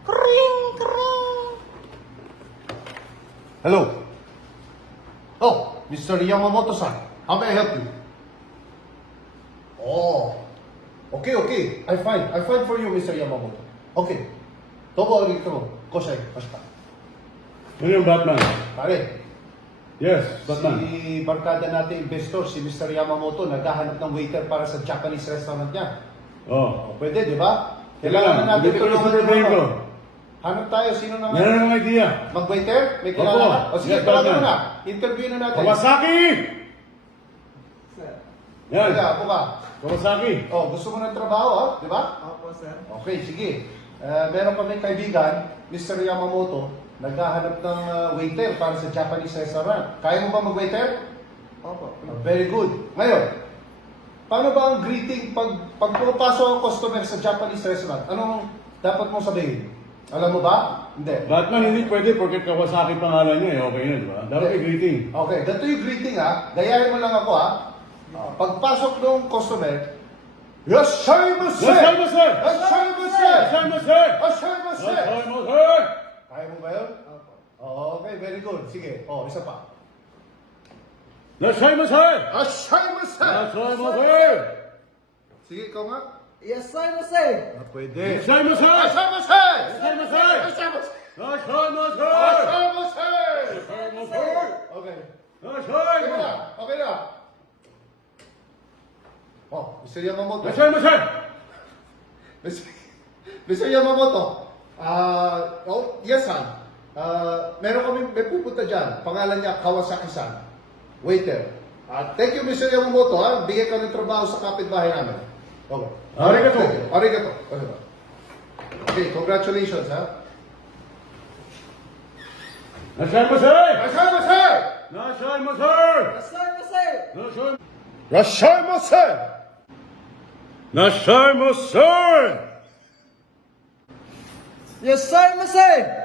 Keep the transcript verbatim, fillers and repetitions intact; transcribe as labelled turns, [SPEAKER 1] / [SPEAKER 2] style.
[SPEAKER 1] Kring, kring. Hello. Oh, Mister Yamamoto-san. How may I help you? Oh. Okay, okay. I'm fine. I'm fine for you, Mister Yamamoto. Okay. Dobo arigatou. Kosai, basta.
[SPEAKER 2] Ano yung Batman?
[SPEAKER 1] Pare,
[SPEAKER 2] Yes, Batman.
[SPEAKER 1] si barkada natin investor, si Mister Yamamoto, naghahanap ng waiter para sa Japanese restaurant niya.
[SPEAKER 2] Oh.
[SPEAKER 1] O, pwede, di ba?
[SPEAKER 2] Kailangan,
[SPEAKER 1] Kailangan natin
[SPEAKER 2] hindi ko na
[SPEAKER 1] tulungan
[SPEAKER 2] super brain
[SPEAKER 1] yung
[SPEAKER 2] ko.
[SPEAKER 1] ano. Hanap tayo, sino naman?
[SPEAKER 2] Meron ng idea.
[SPEAKER 1] Mag-waiter? May kilala
[SPEAKER 2] Opo.
[SPEAKER 1] ka? O sige,
[SPEAKER 2] Yes,
[SPEAKER 1] tawagan
[SPEAKER 2] Batman.
[SPEAKER 1] mo na. Interview na natin.
[SPEAKER 2] Kawasaki! Yan.
[SPEAKER 1] Kaya, ako ba?
[SPEAKER 2] Kawasaki.
[SPEAKER 1] Oh, gusto mo ng trabaho, ha? Di ba?
[SPEAKER 3] Opo, sir.
[SPEAKER 1] Okay, sige. Uh, meron kami kaibigan, Mister Yamamoto, naghahanap ng uh, waiter para sa Japanese restaurant. Kaya mo ba mag-waiter?
[SPEAKER 3] Opo.
[SPEAKER 1] Oh, very good. Ngayon, paano ba ang greeting pag, pag pumapasok ang customer sa Japanese restaurant? Anong dapat mong sabihin? Alam mo ba? Hindi.
[SPEAKER 2] Batman hindi pwede porque Kawasaki pangalan niya eh. Okay na, di ba? Dapat may greeting.
[SPEAKER 1] Okay, ganito yung greeting ha. Gayahin mo lang ako ha. Uh, pagpasok ng customer, Yashaimase!
[SPEAKER 2] Yashaimase!
[SPEAKER 1] Yashaimase!
[SPEAKER 2] Yashaimase!
[SPEAKER 1] Yashaimase!
[SPEAKER 2] Yashaimase!
[SPEAKER 1] Kaya mo ba yun?
[SPEAKER 3] Opo.
[SPEAKER 1] Oh, okay, very good. Sige. Oh, isa pa.
[SPEAKER 2] Yashaimase!
[SPEAKER 1] Yashaimase!
[SPEAKER 2] Yashaimase!
[SPEAKER 1] Sige, ikaw nga.
[SPEAKER 3] Yes, sir, no, sir.
[SPEAKER 1] Ah, pwede.
[SPEAKER 2] Yashaimase!
[SPEAKER 1] Yashaimase!
[SPEAKER 2] Yashaimase!
[SPEAKER 1] Yashaimase!
[SPEAKER 2] Yashaimase!
[SPEAKER 1] Yashaimase!
[SPEAKER 2] Yashaimase!
[SPEAKER 1] Okay. Okay
[SPEAKER 2] Yashaimase!
[SPEAKER 1] na. Okay na. Oh, Mister Yamamoto.
[SPEAKER 2] Yashaimase!
[SPEAKER 1] Mister Mister Yamamoto. Ah, oh, yes, sir. Ah, meron kami may pupunta diyan. Pangalan niya Kawasaki-san. Waiter. Ah, thank you, Mister Yamamoto, ha. Bigyan ka ng trabaho sa kapitbahay namin. Okay.
[SPEAKER 2] Arigato.
[SPEAKER 1] Thank you. Arigato. Arigato. Okay, congratulations, ha.
[SPEAKER 2] Yashaimase!
[SPEAKER 1] Rashaimase!
[SPEAKER 2] Yashaimase!
[SPEAKER 3] Yes, sir, no, sir.
[SPEAKER 2] Yashaimase!
[SPEAKER 1] Rashaimase!
[SPEAKER 2] Yashaimase!
[SPEAKER 3] Yes, sir, no, sir.